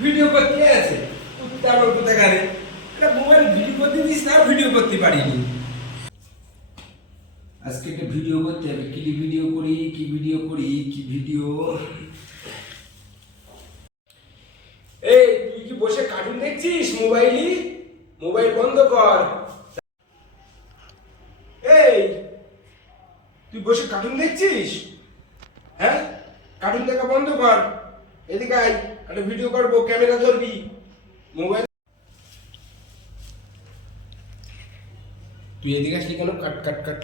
Video করতে আছে উত্তাবল কোথাকারে এটা মোবাইল ভিডিও করতে দিস তাও ভিডিও করতে পারিনি। আজকে একটা ভিডিও করতে হবে, কি ভিডিও করি কি ভিডিও করি কি ভিডিও। এই তুই কি বসে কার্টুন দেখছিস মোবাইলে? মোবাইল বন্ধ কর। এই তুই বসে কার্টুন দেখছিস? হ্যাঁ, কার্টুন দেখা বন্ধ কর। এদিকে আয়, একটা ভিডিও করবো, ক্যামেরা ধরবি। মোবাইল তুই এদিকে আসলি কেন? কাট কাট কাট।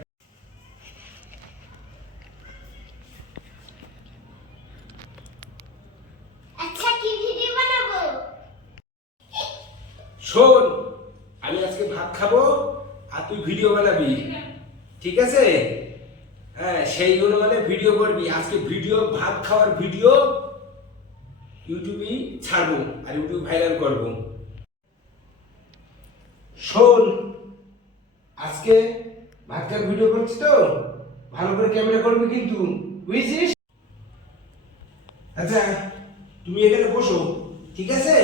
আচ্ছা, কি ভিডিও বানাবো? শোন, আমি আজকে ভাত খাবো আর তুই ভিডিও বানাবি, ঠিক আছে? হ্যাঁ, সেই অনুমানে ভিডিও করবি। আজকে ভিডিও, ভাত খাওয়ার ভিডিও ইউটিউবে ছাড়বো আর ইউটিউব ভাইরাল করবো। শোন, আজকে ভাত খাওয়ার ভিডিও করছিস তো, ভালো করে ক্যামেরা করবি কিন্তু, বুঝছিস? আচ্ছা, তুমি এখানে বসো, ঠিক আছে?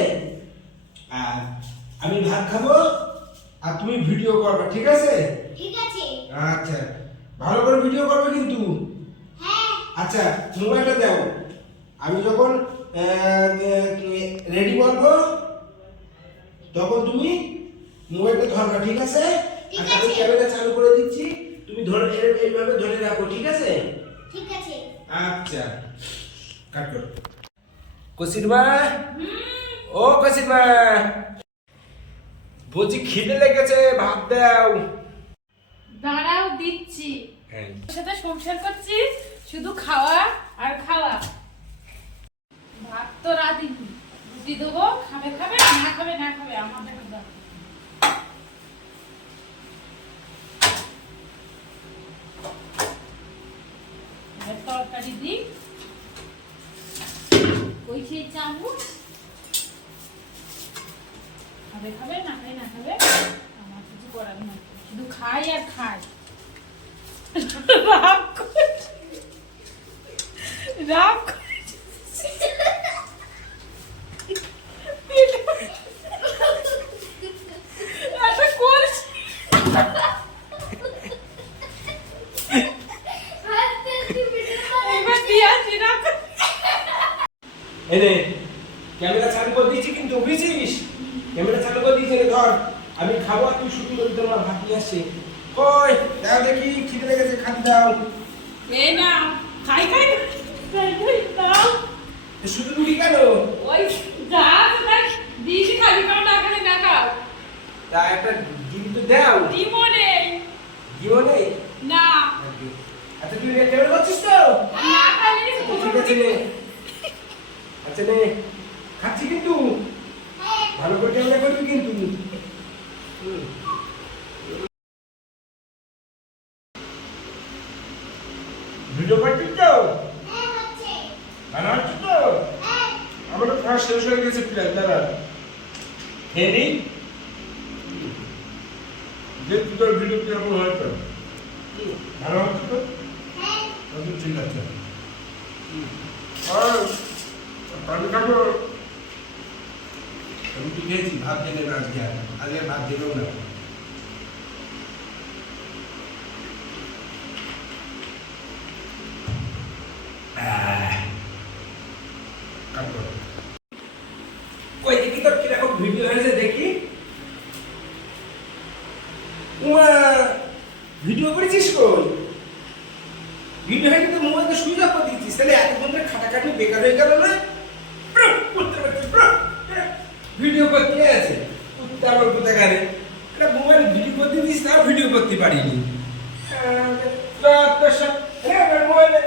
আর আমি ভাত খাবো আর তুমি ভিডিও করবে, ঠিক আছে? ঠিক আছে। আচ্ছা, ভালো করে ভিডিও করবে কিন্তু। হ্যাঁ। আচ্ছা, মোবাইলটা দাও। আমি যখন রেডি বলবো তখন তুমি মোবাইলটা ধরবা, ঠিক আছে? ঠিক আর আমি আছে। ক্যামেরা চালু করে দিচ্ছি, তুমি ধরে এইভাবে ধরে রাখো, ঠিক আছে? ঠিক আছে। আচ্ছা, কাট করো। কসির মা, ও কসির মা, বলছি খিদে লেগেছে, ভাত দাও। দাঁড়াও, দিচ্ছি। সাথে সংসার করছি, শুধু খাওয়া আর খাওয়া। ভাত তো রাঁধি, রুটি দেবো, খাবে খাবে, না খাবে না খাবে, আমার দেখা দাও। এবার তরকারি দিই, ওই সেই চামচ। খাবে খাবে, না খাবে না খাবে, আমার কিছু করার নেই, শুধু খাই আর খাই। রাগ করছি, রাগ করছি। এটা করছি। এবার দিয়ে আসি, রাগ করছি। এই রে, ক্যামেরা চালু করে দিয়েছি কিন্তু, বুঝছিস? ক্যামেরা চালু করে দিয়েছি, রে ধর। আমি খাবো আর তুই শুধু করে তোর মা ভাত নিয়ে আসছে। কই দাও দেখি, খিদে লেগেছে, খাতে দাও। এই না, খাই খাই খাই খাই দাও। শুধু রুটি কেন? ওই যা দেখ, দিয়েছি, খালি খাও না খালি না খাও। তা একটা ডিম তো দাও। ডিমও নেই। ডিমও নেই? না। আচ্ছা, তুই ক্যামেরা করছিস তো? না খালি ঠিক আছে নে। আচ্ছা নে, খাচ্ছি কিন্তু, ভালো করে ক্যামেরা করবি কিন্তু। ভিডিও করছিস তো? হ্যাঁ, হচ্ছে। ভালো হচ্ছে তো? হ্যাঁ। আমার তো খাওয়া শেষ হয়ে গেছে প্রায়, দাঁড়া খেয়ে নিই। যে তুই তোর ভিডিও কিরকম হয়েছে, ভালো হচ্ছে তো? হ্যাঁ। ঠিক আছে। আর পানি খাবো? রুটি খেয়েছি, ভাত খেলে না আজকে, আজকে ভাত খেলেও না। কই দেখি তোর কিরকম ভিডিও হয়েছে দেখি। ভিডিও করেছিস কই? ভিডিও হয়ে কিন্তু মোবাইলটা সুইচ অফ করে দিয়েছিস, তাহলে এতক্ষণ ধরে খাটাখাটি বেকার হয়ে গেল না? ভিডিও করতে আছে উত্তাবল কোথাকারে এটা মোবাইল ভিডিও করতে দিস তাও ভিডিও করতে পারিনি। মোবাইলে